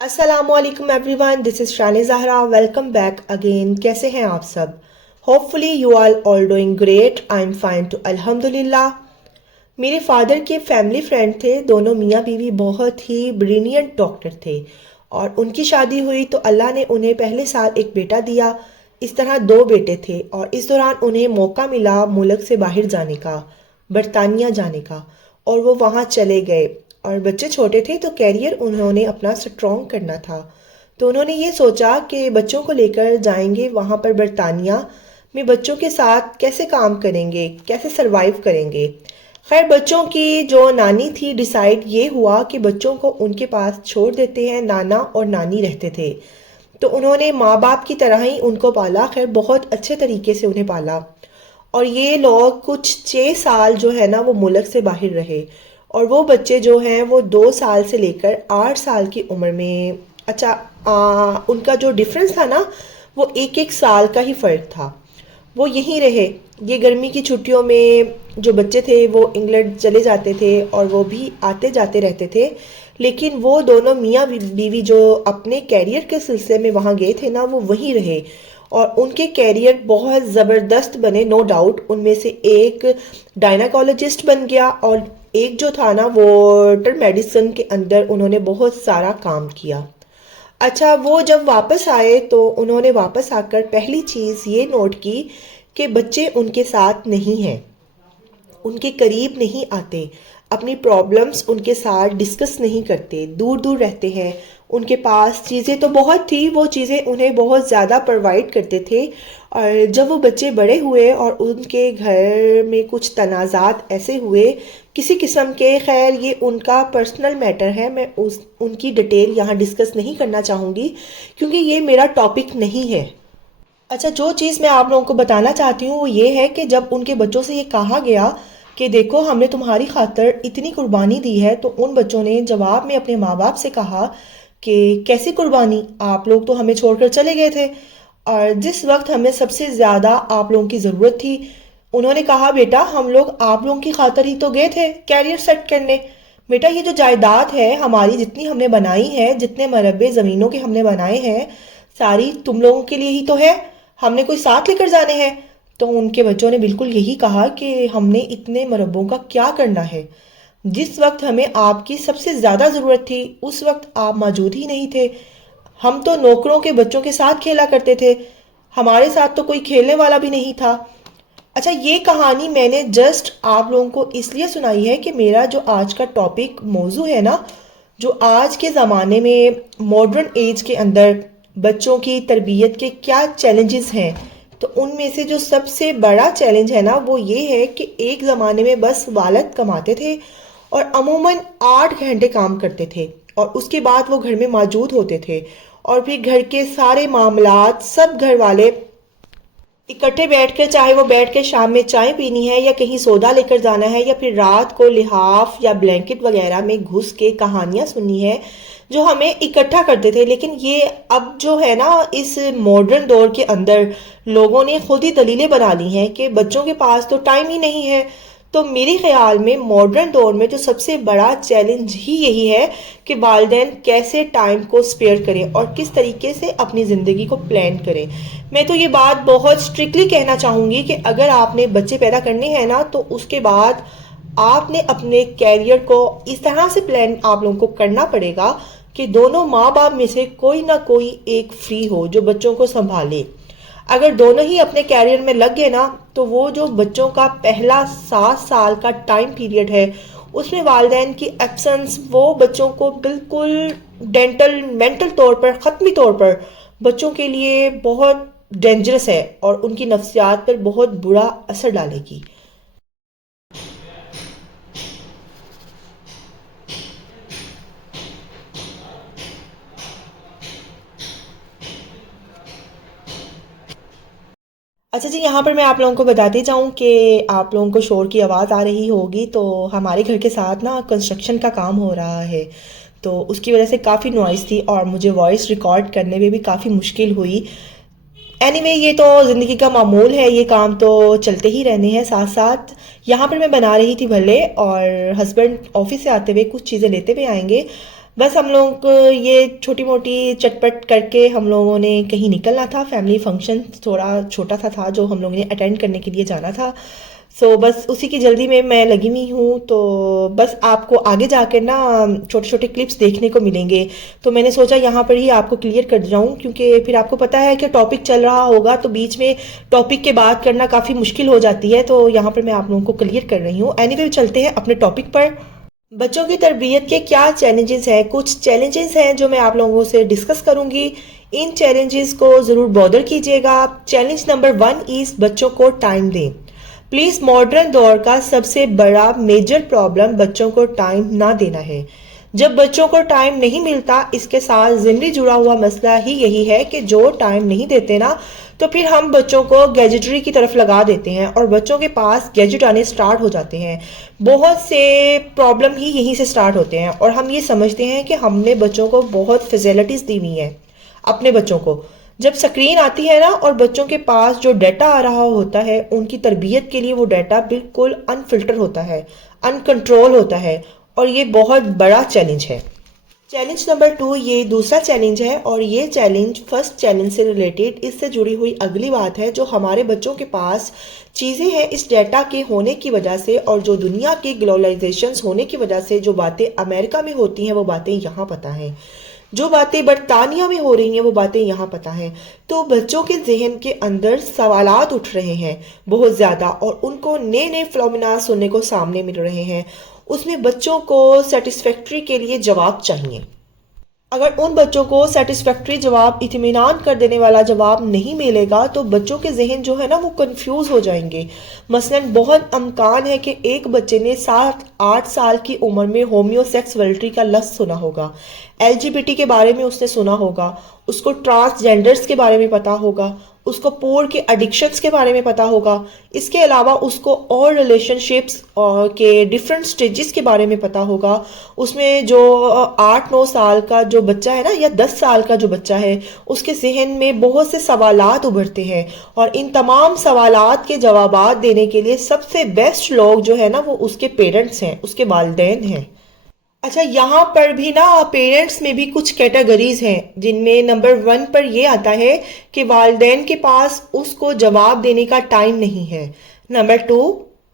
السلام علیکم every one, دس از شان زہرا. Welcome back again. کیسے ہیں آپ سب؟ Hopefully you all doing great. I am fine too الحمد للہ. میرے فادر کے فیملی فرینڈ تھے. دونوں میاں بیوی بہت ہی برینینٹ ڈاکٹر تھے اور ان کی شادی ہوئی تو اللہ نے انہیں پہلے سال ایک بیٹا دیا. اس طرح دو بیٹے تھے اور اس دوران انہیں موقع ملا ملک سے باہر جانے کا، برطانیہ جانے کا، اور وہ وہاں چلے گئے. اور بچے چھوٹے تھے تو کیریئر انہوں نے اپنا سٹرونگ کرنا تھا، تو انہوں نے یہ سوچا کہ بچوں کو لے کر جائیں گے وہاں پر برطانیہ میں، بچوں کے ساتھ کیسے کام کریں گے، کیسے سروائیو کریں گے. خیر بچوں کی جو نانی تھی، ڈیسائیڈ یہ ہوا کہ بچوں کو ان کے پاس چھوڑ دیتے ہیں. نانا اور نانی رہتے تھے تو انہوں نے ماں باپ کی طرح ہی ان کو پالا. خیر بہت اچھے طریقے سے انہیں پالا اور یہ لوگ کچھ 6 سال جو ہے نا وہ ملک سے باہر رہے. اور وہ بچے جو ہیں وہ 2 سال سے لے کر 8 سال کی عمر میں، اچھا ان کا جو ڈفرنس تھا نا وہ ایک ایک سال کا ہی فرق تھا. وہ یہیں رہے. یہ گرمی کی چھٹیوں میں جو بچے تھے وہ انگلینڈ چلے جاتے تھے اور وہ بھی آتے جاتے رہتے تھے، لیکن وہ دونوں میاں بیوی جو اپنے کیریئر کے سلسلے میں وہاں گئے تھے نا وہ وہیں رہے اور ان کے کیریئر بہت زبردست بنے. نو ڈاؤٹ ان میں سے ایک ڈائناکالوجسٹ بن گیا اور ایک جو تھا نا واٹر میڈیسن کے اندر انہوں نے بہت سارا کام کیا. اچھا وہ جب واپس آئے تو انہوں نے واپس آ کر پہلی چیز یہ نوٹ کی کہ بچے ان کے ساتھ نہیں ہیں، ان کے قریب نہیں آتے، اپنی پرابلمز ان کے ساتھ ڈسکس نہیں کرتے، دور دور رہتے ہیں. ان کے پاس چیزیں تو بہت تھی، وہ چیزیں انہیں بہت زیادہ پرووائڈ کرتے تھے. اور جب وہ بچے بڑے ہوئے اور ان کے گھر میں کچھ تنازعات ایسے ہوئے کسی قسم کے، خیر یہ ان کا پرسنل میٹر ہے، میں ان کی ڈیٹیل یہاں ڈسکس نہیں کرنا چاہوں گی کیونکہ یہ میرا ٹاپک نہیں ہے. اچھا جو چیز میں آپ لوگوں کو بتانا چاہتی ہوں وہ یہ ہے کہ جب ان کے بچوں سے یہ کہا گیا کہ دیکھو ہم نے تمہاری خاطر اتنی قربانی دی ہے، تو ان بچوں نے جواب میں اپنے ماں باپ سے کہا کہ کیسی قربانی، آپ لوگ تو ہمیں چھوڑ کر چلے گئے تھے اور جس وقت ہمیں سب سے زیادہ آپ لوگوں کی ضرورت تھی. انہوں نے کہا بیٹا ہم لوگ آپ لوگوں کی خاطر ہی تو گئے تھے کیریئر سیٹ کرنے. بیٹا یہ جو جائیداد ہے ہماری جتنی ہم نے بنائی ہے، جتنے مربع زمینوں کے ہم نے بنائے ہیں، ساری تم لوگوں کے لیے ہی تو ہے، ہم نے کوئی ساتھ لے کر جانے ہیں. تو ان کے بچوں نے بالکل یہی کہا کہ ہم نے اتنے مربوں کا کیا کرنا ہے، جس وقت ہمیں آپ کی سب سے زیادہ ضرورت تھی اس وقت آپ موجود ہی نہیں تھے. ہم تو نوکروں کے بچوں کے ساتھ کھیلا کرتے تھے، ہمارے ساتھ تو کوئی کھیلنے والا بھی نہیں تھا. اچھا یہ کہانی میں نے جسٹ آپ لوگوں کو اس لیے سنائی ہے کہ میرا جو آج کا ٹاپک موضوع ہے نا، جو آج کے زمانے میں ماڈرن ایج کے اندر بچوں کی تربیت کے کیا چیلنجز ہیں، تو ان میں سے جو سب سے بڑا چیلنج ہے نا وہ یہ ہے کہ ایک زمانے میں بس والد کماتے تھے اور عموماً 8 گھنٹے کام کرتے تھے اور اس کے بعد وہ گھر میں موجود ہوتے تھے اور پھر گھر کے سارے معاملات سب گھر والے اکٹھے بیٹھ کر، چاہے وہ بیٹھ کے شام میں چائے پینی ہے یا کہیں سودا لے کر جانا ہے یا پھر رات کو لحاف یا بلینکٹ وغیرہ میں گھس کے کہانیاں سننی ہے، جو ہمیں اکٹھا کرتے تھے. لیکن یہ اب جو ہے نا اس ماڈرن دور کے اندر لوگوں نے خود ہی دلیلیں بنا لی ہیں کہ بچوں کے پاس تو ٹائم ہی نہیں ہے. تو میرے خیال میں ماڈرن دور میں جو سب سے بڑا چیلنج ہی یہی ہے کہ والدین کیسے ٹائم کو سپیئر کریں اور کس طریقے سے اپنی زندگی کو پلان کریں. میں تو یہ بات بہت سٹرکٹلی کہنا چاہوں گی کہ اگر آپ نے بچے پیدا کرنے ہیں نا تو اس کے بعد آپ نے اپنے کیریئر کو اس طرح سے پلان آپ لوگوں کو کرنا پڑے گا کہ دونوں ماں باپ میں سے کوئی نہ کوئی ایک فری ہو جو بچوں کو سنبھالے. اگر دونوں ہی اپنے کیریئر میں لگ گئے نا تو وہ جو بچوں کا پہلا 7 سال کا ٹائم پیریڈ ہے اس میں والدین کی ایبسنس وہ بچوں کو بالکل ڈینٹل مینٹل طور پر حتمی طور پر بچوں کے لیے بہت ڈینجرس ہے اور ان کی نفسیات پر بہت برا اثر ڈالے گی. اچھا جی یہاں پر میں آپ لوگوں کو بتاتی جاؤں کہ آپ لوگوں کو شور کی آواز آ رہی ہوگی، تو ہمارے گھر کے ساتھ نا کنسٹرکشن کا کام ہو رہا ہے، تو اس کی وجہ سے کافی نوائز تھی اور مجھے وائس ریکارڈ کرنے میں بھی کافی مشکل ہوئی. اینی وے یہ تو زندگی کا معمول ہے، یہ کام تو چلتے ہی رہنے ہیں ساتھ ساتھ. یہاں پر میں بنا رہی تھی بھلے اور ہسبینڈ آفس سے آتے ہوئے کچھ چیزیں لیتے ہوئے آئیں گے. بس ہم لوگوں کو یہ چھوٹی موٹی چٹپٹ کر کے ہم لوگوں نے کہیں نکلنا تھا. فیملی فنکشن تھوڑا چھوٹا سا تھا جو ہم لوگوں نے اٹینڈ کرنے کے لیے جانا تھا. بس اسی کی جلدی میں لگی ہوئی ہوں. تو بس آپ کو آگے جا کر نا چھوٹے چھوٹے کلپس دیکھنے کو ملیں گے. تو میں نے سوچا یہاں پر ہی آپ کو کلیئر کر جاؤں، کیونکہ پھر آپ کو پتہ ہے کہ ٹاپک چل رہا ہوگا تو بیچ میں ٹاپک کے بات کرنا کافی مشکل ہو جاتی ہے. تو یہاں پر میں آپ لوگوں کو کلیئر کر رہی ہوں. اینی وے چلتے ہیں اپنے ٹاپک پر. بچوں کی تربیت کے کیا چیلنجز ہیں؟ کچھ چیلنجز ہیں جو میں آپ لوگوں سے ڈسکس کروں گی. ان چیلنجز کو ضرور بادر کیجیے گا. چیلنج نمبر 1 از بچوں کو ٹائم دیں. پلیز ماڈرن دور کا سب سے بڑا میجر پرابلم بچوں کو ٹائم نہ دینا ہے. جب بچوں کو ٹائم نہیں ملتا، اس کے ساتھ ضمنی جڑا ہوا مسئلہ ہی یہی ہے کہ جو ٹائم نہیں دیتے نا تو پھر ہم بچوں کو گیجٹری کی طرف لگا دیتے ہیں اور بچوں کے پاس گیجٹ آنے سٹارٹ ہو جاتے ہیں. بہت سے پرابلم ہی یہیں سے سٹارٹ ہوتے ہیں اور ہم یہ سمجھتے ہیں کہ ہم نے بچوں کو بہت فیسلٹیز دی ہوئی ہیں. اپنے بچوں کو جب سکرین آتی ہے نا اور بچوں کے پاس جو ڈیٹا آ رہا ہوتا ہے، ان کی تربیت کے لیے وہ ڈیٹا بالکل انفلٹر ہوتا ہے، ان کنٹرول ہوتا ہے، اور یہ بہت بڑا چیلنج ہے. چیلنج نمبر 2 یہ دوسرا چیلنج ہے، اور یہ چیلنج فرسٹ چیلنج سے ریلیٹڈ، اس سے جڑی ہوئی اگلی بات ہے. جو ہمارے بچوں کے پاس چیزیں ہیں اس ڈیٹا کے ہونے کی وجہ سے، اور جو دنیا کی گلوبلائزیشنز ہونے کی وجہ سے جو باتیں امریکہ میں ہوتی ہیں وہ باتیں یہاں پتہ ہیں، جو باتیں برطانیہ میں ہو رہی ہیں وہ باتیں یہاں پتہ ہیں. تو بچوں کے ذہن کے اندر سوالات اٹھ رہے ہیں بہت زیادہ، اور ان کو نئے نئے فنومینا سننے کو سامنے مل رہے ہیں. اس میں بچوں کو سیٹسفیکٹری کے لیے جواب چاہیے. اگر ان بچوں کو سیٹسفیکٹری جواب، اطمینان کر دینے والا جواب نہیں ملے گا تو بچوں کے ذہن جو ہے نا وہ کنفیوز ہو جائیں گے. مثلا بہت امکان ہے کہ ایک بچے نے 7-8 سال کی عمر میں ہومیو سیکسولیٹی کا لفظ سنا ہوگا، LGBT کے بارے میں اس نے سنا ہوگا، اس کو ٹرانسجینڈرز کے بارے میں پتا ہوگا، اس کو پور کے ایڈکشنز کے بارے میں پتا ہوگا. اس کے علاوہ اس کو اور ریلیشن شپس کے ڈیفرنٹ سٹیجز کے بارے میں پتا ہوگا. اس میں جو 8-9 سال کا جو بچہ ہے نا یا 10 سال کا جو بچہ ہے، اس کے ذہن میں بہت سے سوالات ابھرتے ہیں، اور ان تمام سوالات کے جوابات دینے کے لیے سب سے بیسٹ لوگ جو ہے نا وہ اس کے پیرنٹس ہیں، اس کے والدین ہیں. اچھا، یہاں پر بھی نا پیرنٹس میں بھی کچھ کیٹیگریز ہیں، جن میں نمبر 1 پر یہ آتا ہے کہ والدین کے پاس اس کو جواب دینے کا ٹائم نہیں ہے. نمبر 2،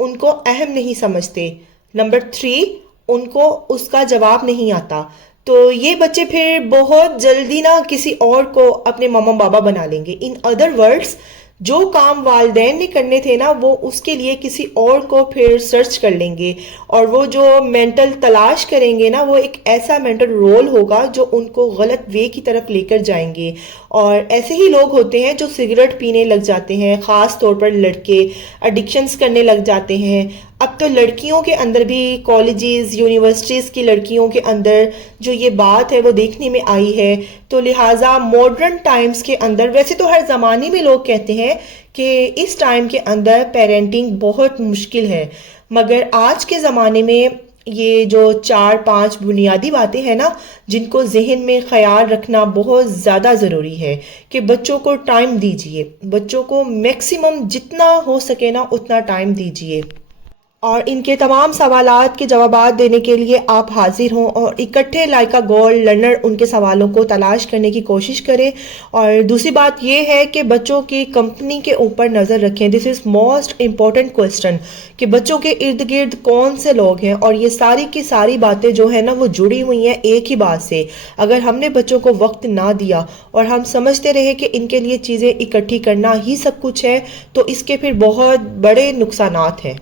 ان کو اہم نہیں سمجھتے. نمبر 3، ان کو اس کا جواب نہیں آتا. تو یہ بچے پھر بہت جلدی نا کسی اور کو اپنے ماما بابا بنا لیں گے. ان ادر ورڈز، جو کام والدین نے کرنے تھے نا وہ اس کے لیے کسی اور کو پھر سرچ کر لیں گے، اور وہ جو مینٹل تلاش کریں گے نا وہ ایک ایسا مینٹل رول ہوگا جو ان کو غلط وے کی طرف لے کر جائیں گے. اور ایسے ہی لوگ ہوتے ہیں جو سگریٹ پینے لگ جاتے ہیں، خاص طور پر لڑکے ایڈکشنز کرنے لگ جاتے ہیں. اب تو لڑکیوں کے اندر بھی کالجز یونیورسٹیز کی لڑکیوں کے اندر جو یہ بات ہے وہ دیکھنے میں آئی ہے. تو لہٰذا ماڈرن ٹائمز کے اندر، ویسے تو ہر زمانے میں لوگ کہتے ہیں کہ اس ٹائم کے اندر پیرنٹنگ بہت مشکل ہے، مگر آج کے زمانے میں یہ جو 4-5 بنیادی باتیں ہیں نا جن کو ذہن میں خیال رکھنا بہت زیادہ ضروری ہے کہ بچوں کو ٹائم دیجیے، بچوں کو میکسیمم جتنا ہو سکے نا اتنا ٹائم دیجیے، اور ان کے تمام سوالات کے جوابات دینے کے لیے آپ حاضر ہوں، اور اکٹھے لائک اے گولڈ لرنر ان کے سوالوں کو تلاش کرنے کی کوشش کریں. اور دوسری بات یہ ہے کہ بچوں کی کمپنی کے اوپر نظر رکھیں. دس از موسٹ امپورٹنٹ کوسچن کہ بچوں کے ارد گرد کون سے لوگ ہیں، اور یہ ساری کی ساری باتیں جو ہیں نا وہ جڑی ہوئی ہیں ایک ہی بات سے. اگر ہم نے بچوں کو وقت نہ دیا اور ہم سمجھتے رہے کہ ان کے لیے چیزیں اکٹھی کرنا ہی سب کچھ ہے تو اس کے پھر بہت بڑے نقصانات ہیں.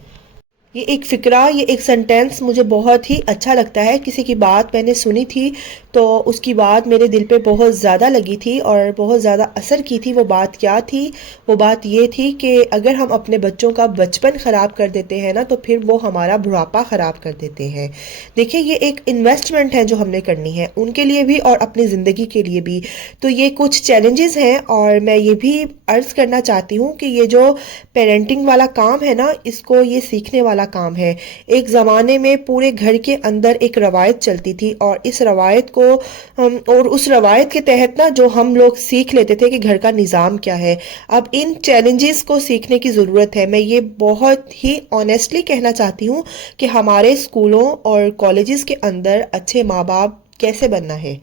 یہ ایک فقرہ، یہ ایک سنٹینس مجھے بہت ہی اچھا لگتا ہے. کسی کی بات میں نے سنی تھی تو اس کی بات میرے دل پہ بہت زیادہ لگی تھی اور بہت زیادہ اثر کی تھی. وہ بات کیا تھی؟ وہ بات یہ تھی کہ اگر ہم اپنے بچوں کا بچپن خراب کر دیتے ہیں نا تو پھر وہ ہمارا بڑھاپا خراب کر دیتے ہیں. دیکھیں، یہ ایک انویسٹمنٹ ہے جو ہم نے کرنی ہے ان کے لیے بھی اور اپنی زندگی کے لیے بھی. تو یہ کچھ چیلنجز ہیں، اور میں یہ بھی عرض کرنا چاہتی ہوں کہ یہ جو پیرنٹنگ والا کام ہے نا اس کو یہ سیکھنے والا کام ہے. ایک زمانے میں پورے گھر کے اندر ایک روایت چلتی تھی، اور اس روایت کو اور اس روایت کے تحت نا جو ہم لوگ سیکھ لیتے تھے کہ گھر کا نظام کیا ہے. اب ان چیلنجز کو سیکھنے کی ضرورت ہے. میں یہ بہت ہی آنیسٹلی کہنا چاہتی ہوں کہ ہمارے اسکولوں اور کالجز کے اندر اچھے ماں باپ کیسے بننا ہے۔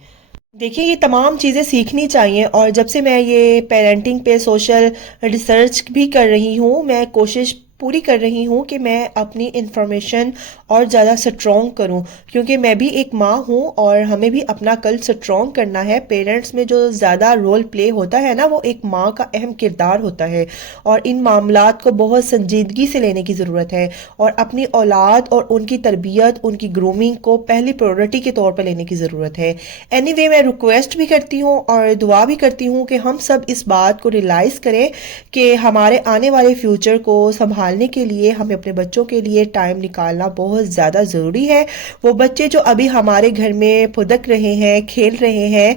دیکھیے یہ تمام چیزیں سیکھنی چاہیے، اور جب سے میں یہ پیرنٹنگ پہ سوشل ریسرچ بھی کر رہی ہوں، میں کوشش پوری کر رہی ہوں کہ میں اپنی انفارمیشن اور زیادہ سٹرونگ کروں، کیونکہ میں بھی ایک ماں ہوں اور ہمیں بھی اپنا کل سٹرونگ کرنا ہے۔ پیرنٹس میں جو زیادہ رول پلے ہوتا ہے نا، وہ ایک ماں کا اہم کردار ہوتا ہے، اور ان معاملات کو بہت سنجیدگی سے لینے کی ضرورت ہے، اور اپنی اولاد اور ان کی تربیت، ان کی گرومنگ کو پہلی پریورٹی کے طور پر لینے کی ضرورت ہے۔ اینی وے میں ریکویسٹ بھی کرتی ہوں اور دعا بھی کرتی ہوں کہ ہم سب اس بات کو ریلائز کریں کہ ہمارے آنے والے فیوچر کو سنبھالنے کے لیے ہمیں اپنے بچوں کے لیے ٹائم نکالنا بہت زیادہ ضروری ہے۔ وہ بچے جو ابھی ہمارے گھر میں پھدک رہے ہیں، کھیل رہے ہیں،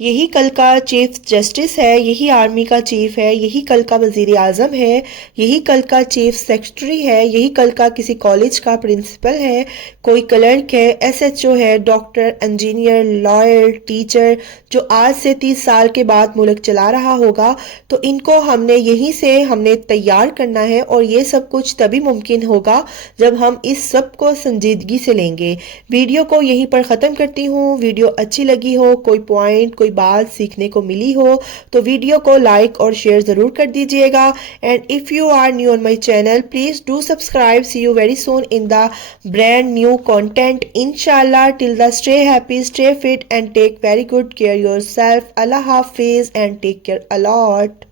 یہی کل کا چیف جسٹس ہے، یہی آرمی کا چیف ہے، یہی کل کا وزیر اعظم ہے، یہی کل کا چیف سیکرٹری ہے، یہی کل کا کسی کالج کا پرنسپل ہے، کوئی کلرک ہے، ایس ایچ او ہے، ڈاکٹر، انجینئر، لائر، ٹیچر، جو آج سے 30 سال کے بعد ملک چلا رہا ہوگا۔ تو ان کو ہم نے یہیں سے تیار کرنا ہے، اور یہ سب کچھ تبھی ممکن ہوگا جب ہم اس سب کو سنجیدگی سے لیں گے۔ ویڈیو کو یہیں پر ختم کرتی ہوں۔ ویڈیو اچھی لگی ہو، کوئی پوائنٹ، کوئی بات سیکھنے کو ملی ہو، تو ویڈیو کو لائک اور شیئر ضرور کر دیجئے گا۔ And if you are new on my channel, please do subscribe. See you very soon in the brand new content. Inshallah, till then stay happy, stay fit and take very good care yourself. Allah Hafiz and take care a lot.